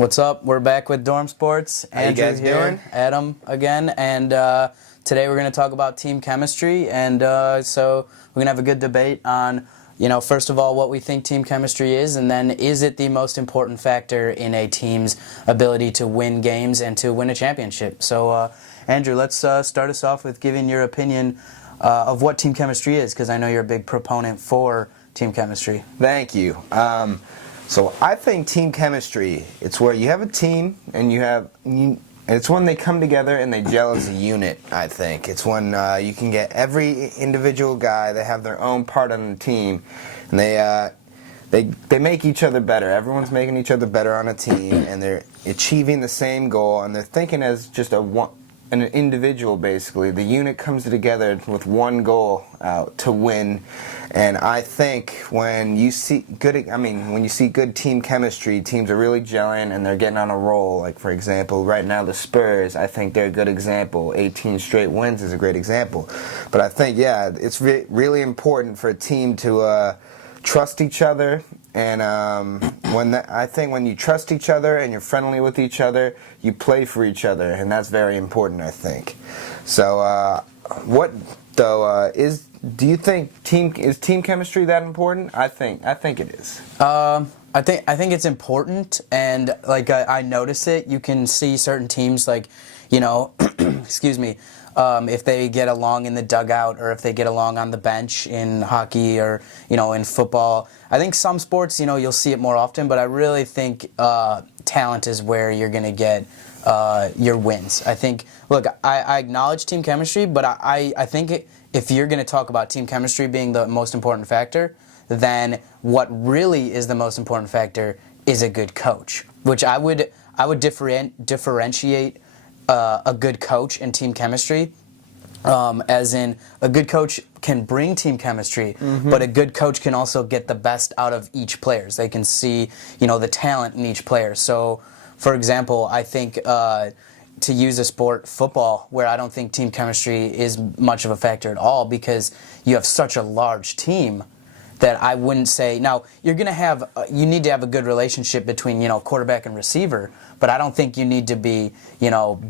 What's up? We're back with DormSports. Andrew How you guys here, doing? Adam again, and today we're going to talk about team chemistry. And so we're going to have a good debate on, first of all, what we think team chemistry is, and then is it the most important factor in a team's ability to win games and to win a championship? So, Andrew, let's start us off with giving your opinion of what team chemistry is, because I know you're a big proponent for team chemistry. Thank you. So I think team chemistry, it's where you have a team and it's when they come together and they gel as a unit, I think. It's when you can get every individual guy, they have their own part on the team, and they make each other better. Everyone's making each other better on a team, and they're achieving the same goal, and they're thinking as just an individual, basically. The unit comes together with one goal to win. And I think when you see good team chemistry, teams are really gelling and they're getting on a roll. Like, for example, right now the Spurs, I think they're a good example. 18 straight wins is a great example. But I think, it's really important for a team to trust each other. And I think when you trust each other and you're friendly with each other, you play for each other, and that's very important, I think. So, do you think team chemistry that important? I think it is. I think it's important, and I notice it. You can see certain teams excuse me, if they get along in the dugout or if they get along on the bench in hockey or in football. I think some sports you'll see it more often, but I really think talent is where you're going to get your wins. I think. Look, I acknowledge team chemistry, but I think if you're going to talk about team chemistry being the most important factor, then what really is the most important factor is a good coach, which I would differentiate a good coach and team chemistry, as in a good coach can bring team chemistry, but a good coach can also get the best out of each player. They can see the talent in each player. So, for example, I think to use a sport, football, where I don't think team chemistry is much of a factor at all because you have such a large team that I wouldn't say. Now, you need to have a good relationship between, quarterback and receiver, but I don't think you need to be,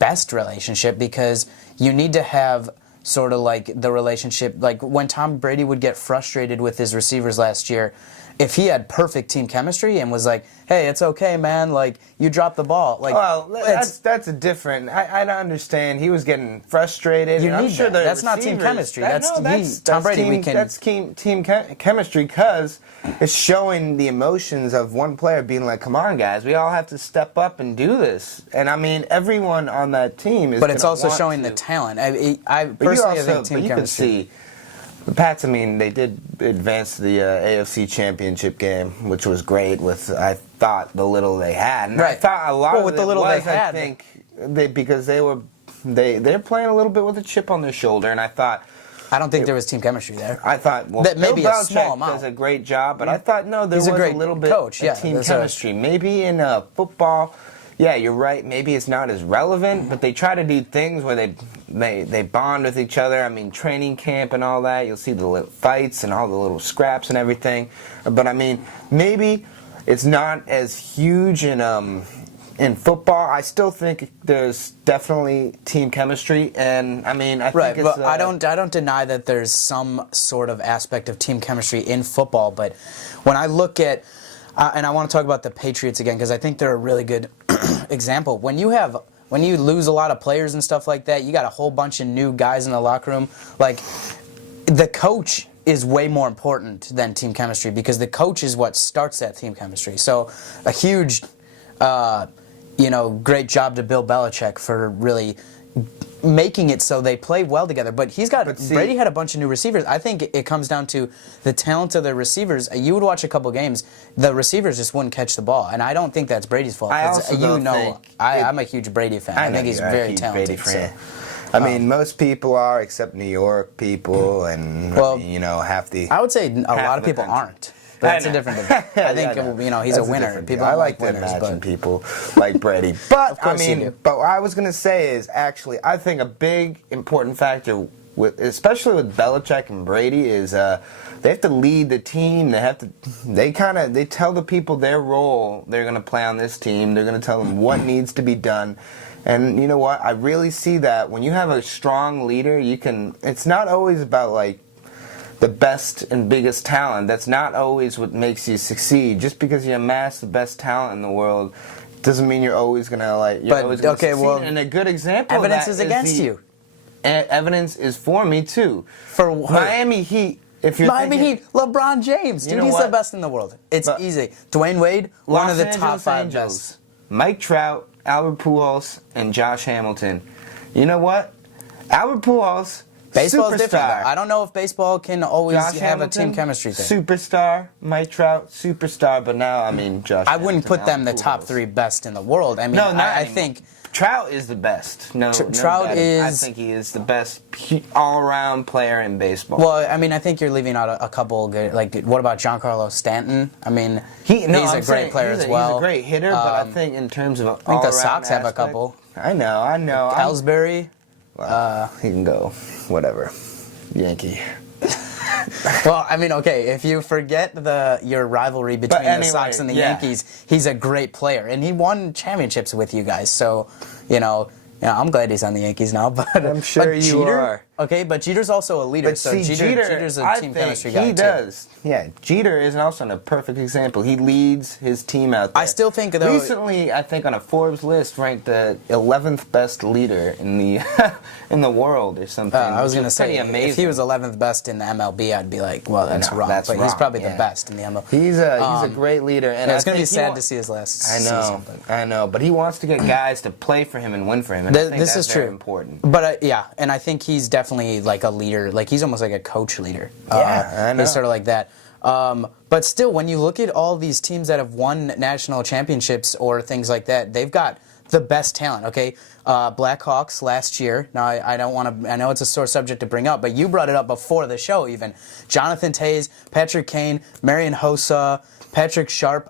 best relationship, because you need to have sort of like the relationship, like when Tom Brady would get frustrated with his receivers last year, if he had perfect team chemistry and was like, hey, it's okay, man, like, you dropped the ball. Like, well, that's a different. I don't understand. He was getting frustrated. I'm sure that's not team chemistry. Tom Brady. That's team chemistry, because it's showing the emotions of one player being like, come on, guys, we all have to step up and do this. And I mean, everyone on that team is. But it's also showing the talent. I personally think team chemistry. You can see. The Pats, they did advance to the AFC Championship game, which was great with, I thought, the little they had. And right. I thought a lot with of the little was, they had. I think, because they're playing a little bit with a chip on their shoulder, and I thought... I don't think there was team chemistry there. I thought, maybe Bill a small amount. does a great job, but I thought, no, there was a little bit of team chemistry. Maybe in football... Yeah, you're right. Maybe it's not as relevant, but they try to do things where they bond with each other. Training camp and all that. You'll see the little fights and all the little scraps and everything. But maybe it's not as huge in football. I still think there's definitely team chemistry, and I think it's. But I don't deny that there's some sort of aspect of team chemistry in football. But when I look at and I want to talk about the Patriots again, because I think they're a really good example. When you lose a lot of players and stuff like that, you got a whole bunch of new guys in the locker room. Like, the coach is way more important than team chemistry, because the coach is what starts that team chemistry. So a huge, great job to Bill Belichick for really making it so they play well together. But Brady had a bunch of new receivers. I think it comes down to the talent of the receivers. You would watch a couple games, the receivers just wouldn't catch the ball, and I don't think that's Brady's fault. I'm a huge Brady fan. I think he's very talented. Most people are, except New York people, and half the. I would say a lot of people aren't. But that's a different debate. I think he's a winner. People I like winners, to imagine people like Brady. But of course but what I was going to say is, actually, I think a big important factor especially with Belichick and Brady, is they have to lead the team. They tell the people their role they're going to play on this team. They're going to tell them what needs to be done. And you know what? I really see that when you have a strong leader, it's not always about like the best and biggest talent. That's not always what makes you succeed. Just because you amass the best talent in the world doesn't mean you're always going to succeed. Well, and a good example evidence of that is against you. Evidence is for me too. For what? Miami Heat. If you're Miami Heat, LeBron James, dude, he's the best in the world. It's easy. Dwayne Wade, one of the top 5 best. Mike Trout, Albert Pujols, and Josh Hamilton. You know what? Albert Pujols, baseball's superstar. different, though. I don't know if baseball can always Josh have Hamilton, a team chemistry thing. Superstar. Mike Trout, superstar. But now, Josh. I wouldn't Hamilton, put them Albert the top Pujols. 3 best in the world. I mean, No, not I anymore. think Trout is the best. No, Trout better. is. I think he is the best all-around player in baseball. Well, I think you're leaving out a couple good. Like, what about Giancarlo Stanton? He's a great player as well. He's a great hitter, but I think in terms of I think the Sox have a couple. I know. Ellsbury. He can go, whatever. Yankee. Well, okay, if you forget your rivalry between the Sox and the Yankees, he's a great player, and he won championships with you guys. So, I'm glad he's on the Yankees now. But I'm sure you are. Okay, but Jeter's also a leader. But so Jeter's a team chemistry guy he does. Yeah, Jeter is also a perfect example. He leads his team out there. I still think, though, recently, I think on a Forbes list, ranked the 11th best leader in the in the world or something. I was going to say, amazing. If he was 11th best in the MLB, I'd be like, well, that's wrong. But he's probably the best in the MLB. He's a great leader, and it's going to be sad to see his last season. I know, but he wants to get guys to play for him and win for him. And I think this that's is true. Very important. But and I think he's definitely like a leader. Like, he's almost like a coach leader. I know. He's sort of like that. But still, when you look at all these teams that have won national championships or things like that, they've got the best talent. Okay, Blackhawks last year. Now, I don't want to. I know it's a sore subject to bring up, but you brought it up before the show. Even Jonathan Toews, Patrick Kane, Marian Hossa, Patrick Sharp.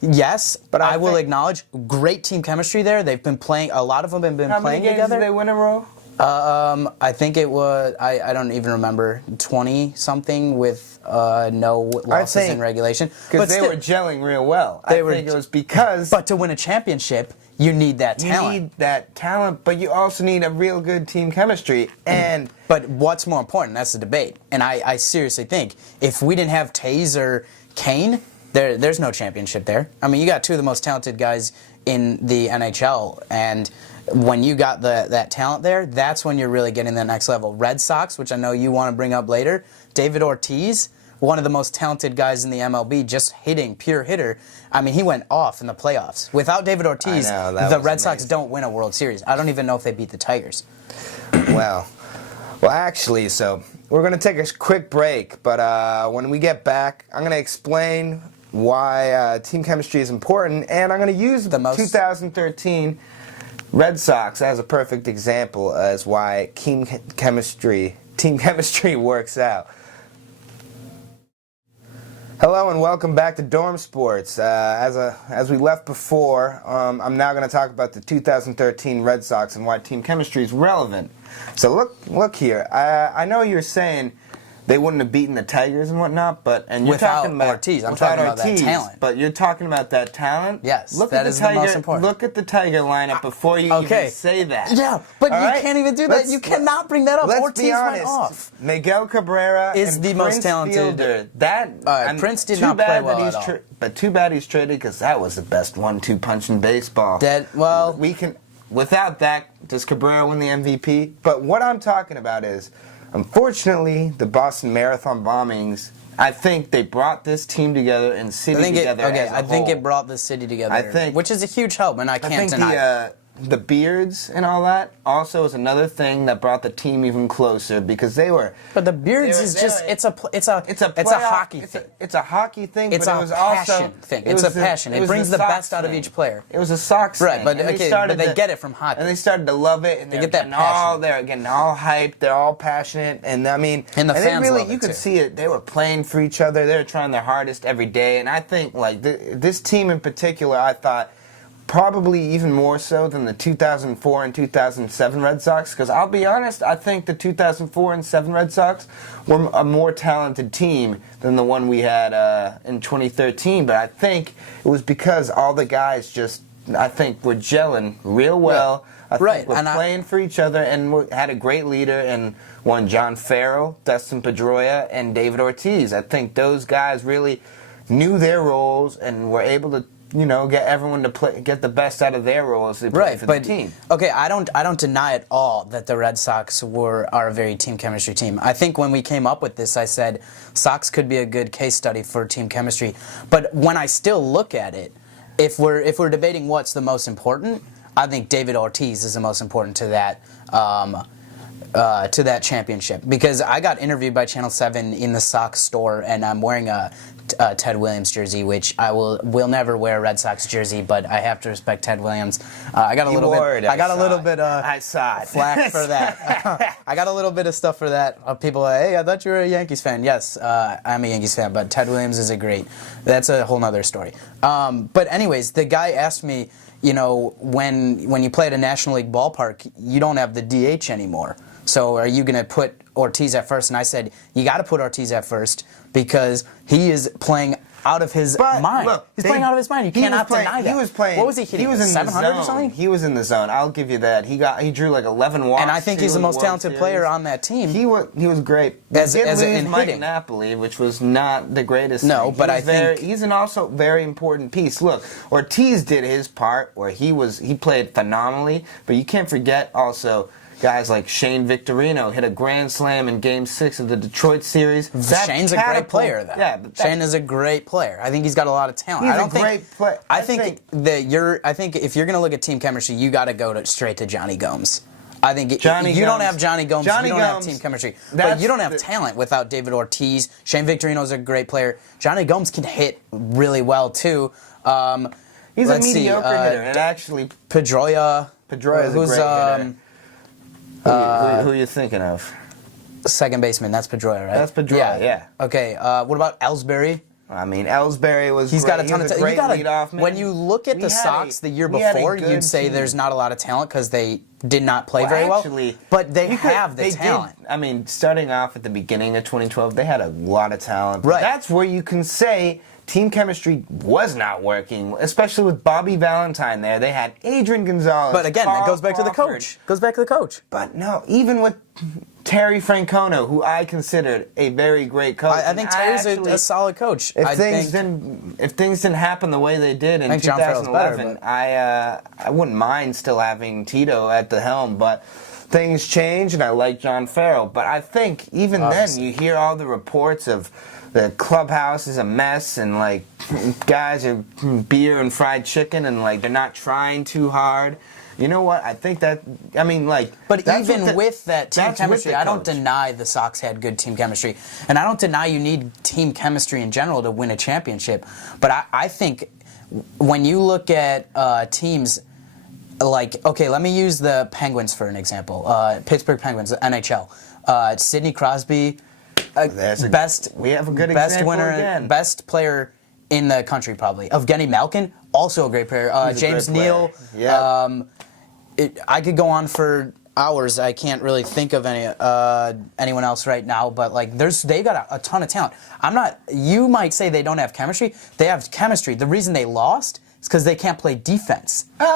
Yes, but I will acknowledge great team chemistry there. They've been playing. A lot of them have been playing together. How many games did they win in a row? I think it was, I don't even remember, 20-something with no losses in regulation. Because they were gelling real well. I think it was because... But to win a championship, you need that talent. You need that talent, but you also need a real good team chemistry. But what's more important? That's the debate. And I seriously think if we didn't have Toews or Kane, there's no championship there. You got 2 of the most talented guys in the NHL, and when you got that talent there, that's when you're really getting the next level. Red Sox, which I know you want to bring up later, David Ortiz, one of the most talented guys in the MLB, just pure hitter. He went off in the playoffs. Without David Ortiz, the Red Sox don't win a World Series. I don't even know if they beat the Tigers. Well, actually, so we're going to take a quick break, but when we get back, I'm going to explain why team chemistry is important, and I'm going to use the 2013 Red Sox as a perfect example as why team chemistry works out. Hello and welcome back to DormSports. As we left before, I'm now going to talk about the 2013 Red Sox and why team chemistry is relevant. So look here. I know you're saying they wouldn't have beaten the Tigers and whatnot, and you're without talking about Ortiz. I'm talking about that talent. But you're talking about that talent. Yes, that is the most important. Look at the Tiger lineup before you even say that. Yeah, but you can't even do that. You cannot bring that up. Ortiz went off. Miguel Cabrera is the most talented. Fielder. Prince did not play well at all. But too bad he's traded because that was the best 1-2 punch in baseball. Without that, does Cabrera win the MVP? But what I'm talking about is, unfortunately, the Boston Marathon bombings, I think they brought this team together and city together as a whole. I think it brought the city together, which is a huge help, and I can't deny it. The beards and all that also is another thing that brought the team even closer because they were. But the beards it's a hockey thing. It's a hockey thing. It's but a it was passion also, thing. It's a passion. It brings the best out of each player. It was a Sox thing. Right, but they get it from hockey. And they started to love it, and they get that passion. They're getting all hyped. They're all passionate, and and the fans love it you could too. see it. They were playing for each other. They were trying their hardest every day, and I think this team in particular, I thought, probably even more so than the 2004 and 2007 Red Sox, because I'll be honest, I think the 2004 and 7 Red Sox were a more talented team than the one we had in 2013, but I think it was because all the guys just, I think, were gelling real well. I think we're playing for each other, and we had a great leader in one John Farrell, Dustin Pedroia, and David Ortiz. I think those guys really knew their roles and were able to, get everyone to get the best out of their roles to play for the team. Okay, I don't deny at all that the Red Sox are a very team chemistry team. I think when we came up with this, I said Sox could be a good case study for team chemistry. But when I still look at it, if we're debating what's the most important, I think David Ortiz is the most important to that championship, because I got interviewed by Channel 7 in the Sox store, and I'm wearing a Ted Williams jersey, which I will never wear a Red Sox jersey, but I have to respect Ted Williams. I got a little bit I saw it. flack for that. I got a little bit of stuff for that. People are like, hey, I thought you were a Yankees fan. Yes, I'm a Yankees fan, but Ted Williams is that's a whole nother story. But anyways, the guy asked me, when you play at a National League ballpark, you don't have the DH anymore. So are you going to put Ortiz at first? And I said, you got to put Ortiz at first because he is playing out of his mind. Look, he's playing out of his mind. You cannot deny that. He was playing. What was he hitting? He was in 700 the zone. or something? He was in the zone. I'll give you that. He drew like 11 walks. And I think he's the most talented player on that team. He was great. As lose in Mike hitting. Napoli, which was not the greatest. No, thing. but I think he's an also very important piece. Look, Ortiz did his part where he played phenomenally, but you can't forget also guys like Shane Victorino hit a grand slam in Game 6 of the Detroit series. Shane's a great player, though. Yeah, Shane is a great player. I think he's got a lot of talent. He's a great player. I think if you're going to look at team chemistry, you got to go straight to Johnny Gomes. I think you don't have Johnny Gomes, you don't have team chemistry. But you don't have talent without David Ortiz. Shane Victorino's a great player. Johnny Gomes can hit really well, too. He's a mediocre hitter. And actually, Pedroia is a great hitter. Who are you thinking of? Second baseman, that's Pedroia, right? That's Pedroia, yeah. Okay, what about Ellsbury? I mean, Ellsbury was He's great. got a ton of talent. leadoff man. When you look at the Sox the year before, you'd say there's not a lot of talent because they did not play very well. But they have the talent. I mean, starting off at the beginning of 2012, they had a lot of talent. Right. That's where you can say team chemistry was not working, especially with Bobby Valentine there. They had Adrian Gonzalez. But again, Carl it goes back to the coach. Goes back to the coach. But no, even with Terry Francona, who I considered a very great coach. I think Terry's a solid coach. If things didn't happen the way they did in 2011, I wouldn't mind still having Tito at the helm, but things change, and I like John Farrell. But I think even then, you hear all the reports of the clubhouse is a mess, and like guys are beer and fried chicken, and like they're not trying too hard. You know what? I think that, I mean, like... But even with that team chemistry, I don't deny the Sox had good team chemistry. And I don't deny you need team chemistry in general to win a championship. But I think when you look at teams like... Okay, let me use the Penguins for an example. Pittsburgh Penguins, NHL. Sidney Crosby, we have a good best example winner, again. Best player in the country, probably. Evgeny Malkin, also a great player. James Neal. Yeah. I could go on for hours. I can't really think of anyone else right now, but like they got a ton of talent. You might say they don't have chemistry. They have chemistry. The reason they lost is because they can't play defense. They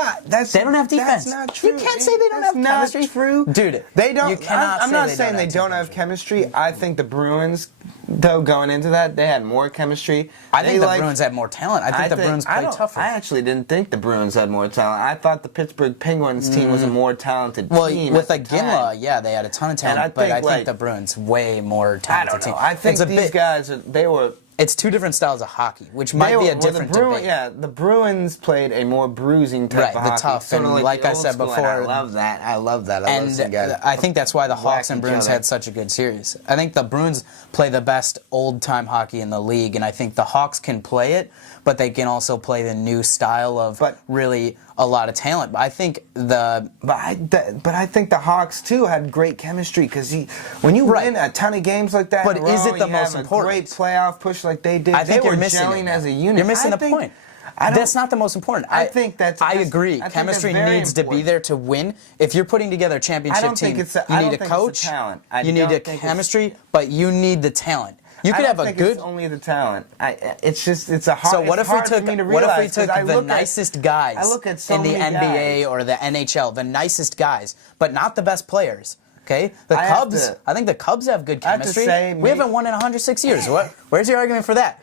don't have defense. That's not true. You can't say they don't have chemistry. Not true. Dude, they don't. You cannot I'm not saying they don't have chemistry. I think the Bruins, though, going into that, they had more chemistry. I think the Bruins had more talent. I think the Bruins played tougher. I actually didn't think the Bruins had more talent. I thought the Pittsburgh Penguins team was a more talented team. With Ginla, yeah, they had a ton of talent, but I think the Bruins way more talented team. I think these guys, they were... It's two different styles of hockey, which might be a different debate. Yeah, the Bruins played a more bruising type of hockey. The tough, and like I said before, I love that. I love I think that's why the Hawks and Bruins had such a good series. I think the Bruins play the best old-time hockey in the league, and I think the Hawks can play it, but they can also play the new style of really a lot of talent. But I think I think the Hawks too had great chemistry because when you win a ton of games like that, but is it the most important? Great playoff push like they did. I think they were you're missing gelling it. as a unit. You're missing the point. That's not the most important. I think that's. I agree. I think Chemistry that's very needs to be important. there to win. If you're putting together a championship team, you need a coach. Talent. You need a chemistry, but you need the talent. You could have a good. It's only the talent. It's a hard. So what if we took the nicest nicest guys in the NBA or the NHL, the nicest guys, but not the best players? Okay, I think the Cubs have good chemistry. We haven't won in 106 years. Where's your argument for that?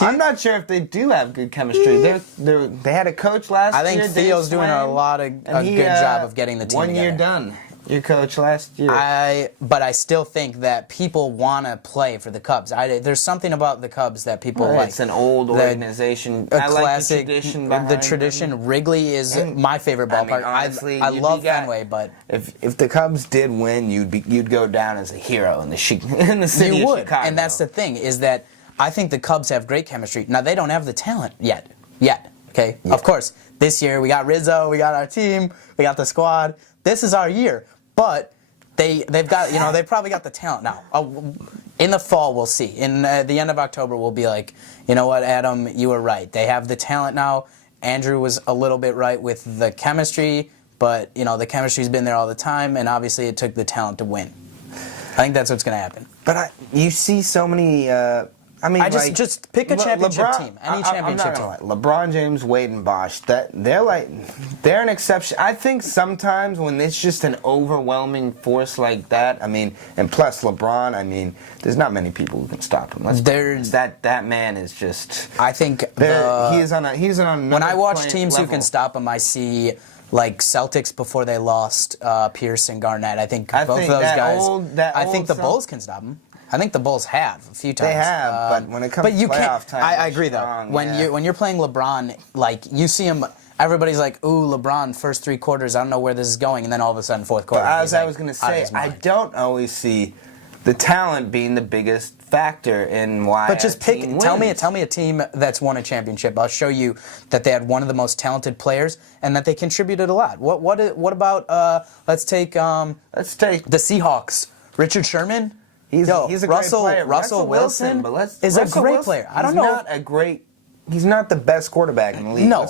I'm not sure if they do have good chemistry. They had a coach last year. I think Theo's doing a good job of getting the team 1 year together. done. Your coach last year. But I still think that people want to play for the Cubs. There's something about the Cubs that people like. It's an old organization. A I classic. Like the tradition. Wrigley is my favorite ballpark. I mean, honestly, I love Fenway, but if the Cubs did win, you'd go down as a hero in the city you of would. Chicago. And that's the thing is that I think the Cubs have great chemistry. Now they don't have the talent yet. Okay. Yeah. Of course, this year we got Rizzo, we got our team, we got the squad. This is our year, but. They've got, they've probably got the talent now. In the fall, we'll see. In the end of October, we'll be like, you know what, Adam, you were right. They have the talent now. Andrew was a little bit right with the chemistry, but, the chemistry's been there all the time, and obviously it took the talent to win. I think that's what's going to happen. But you see so many... just pick a championship team. Any championship team. LeBron James, Wade, and Bosh. They're an exception. I think sometimes when it's just an overwhelming force like that. And plus LeBron. There's not many people who can stop him. That man is just. I think he's on another when I watch teams level. who can stop him, I see. Like Celtics before they lost Pierce and Garnett. I think both of those guys. I think the Bulls can stop him. I think the Bulls have a few times. They have, but when it comes to playoff time, I agree though. When you're playing LeBron, like you see him, everybody's like, "Ooh, LeBron, first 3 quarters, I don't know where this is going," and then all of a sudden, fourth quarter. But as I was going to say, I don't always see the talent being the biggest factor in why. But just team wins. tell me a team that's won a championship. I'll show you that they had one of the most talented players and that they contributed a lot. What about let's take the Seahawks. Richard Sherman. He's a great player. Russell Wilson is a great player. I don't know. He's not the best quarterback in the league. No,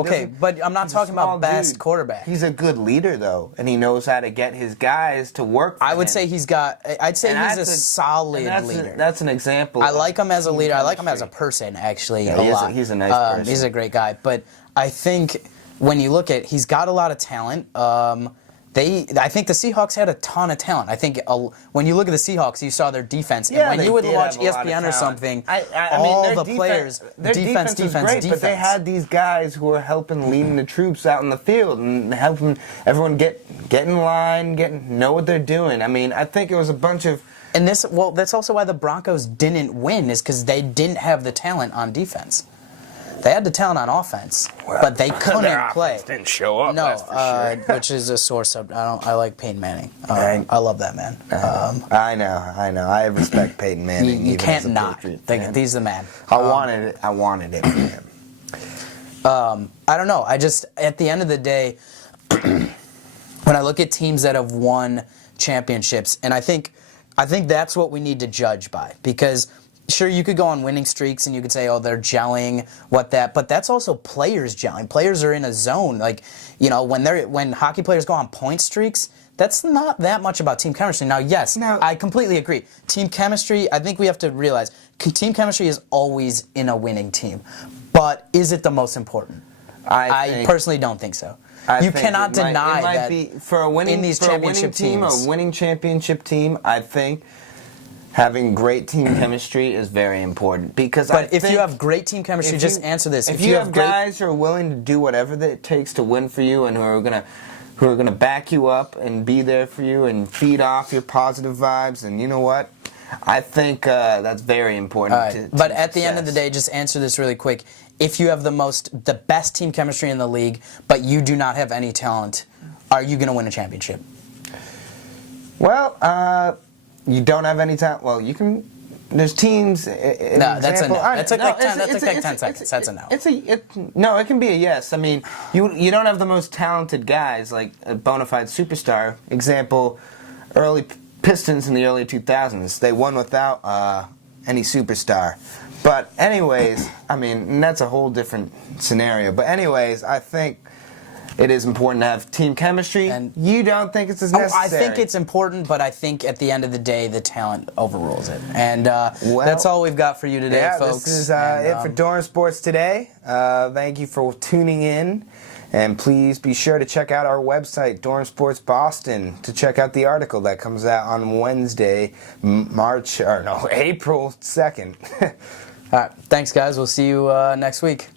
okay, but I'm not talking about best quarterback. He's a good leader though, and he knows how to get his guys to work for him. I'd say he's a solid leader. That's an example. I like him as a leader. I like him as a person, actually, a lot. He's a nice person. He's a great guy. But I think when you look at, he's got a lot of talent. I think the Seahawks had a ton of talent. I think when you look at the Seahawks, you saw their defense. And when you would watch ESPN or something, all the players, defense, but they had these guys who were helping leading the troops out in the field and helping everyone get in line, know what they're doing. I think it was a bunch of... And that's also why the Broncos didn't win, is because they didn't have the talent on defense. They had the talent on offense, but they couldn't play. Didn't show up. No, that's for sure. which is a sore subject. I like Peyton Manning. I love that man. I know. I respect Peyton Manning. You can't not. He's the man. I wanted it for him. I don't know. At the end of the day, when I look at teams that have won championships, and I think that's what we need to judge by, because. Sure, you could go on winning streaks and you could say, oh, they're gelling, but that's also players gelling. Players are in a zone. Like, when hockey players go on point streaks, that's not that much about team chemistry. Now, yes, I completely agree. Team chemistry, I think we have to realize, team chemistry is always in a winning team. But is it the most important? I personally don't think so. You cannot deny that for a winning championship team, I think having great team chemistry is very important, because if you have great team chemistry, just answer this. If you have guys who are willing to do whatever it takes to win for you, and who are gonna back you up and be there for you and feed off your positive vibes, and you know what, I think that's very important. Right. But at the end of the day, just answer this really quick. If you have the best team chemistry in the league, but you do not have any talent, are you going to win a championship? Well, you don't have any talent. Well, you can. There's teams. That's a no. That's like 10 seconds. That's a no. No, it can be a yes. You don't have the most talented guys, like a bona fide superstar. Example, early Pistons in the early 2000s. They won without any superstar. But anyways, I mean, and that's a whole different scenario. But anyways, I think it is important to have team chemistry. And you don't think it's as necessary? I think it's important, but I think at the end of the day, the talent overrules it. And that's all we've got for you today, folks. This is it for DormSports today. Thank you for tuning in. And please be sure to check out our website, DormSports Boston, to check out the article that comes out on Wednesday, April 2nd. All right, thanks, guys. We'll see you next week.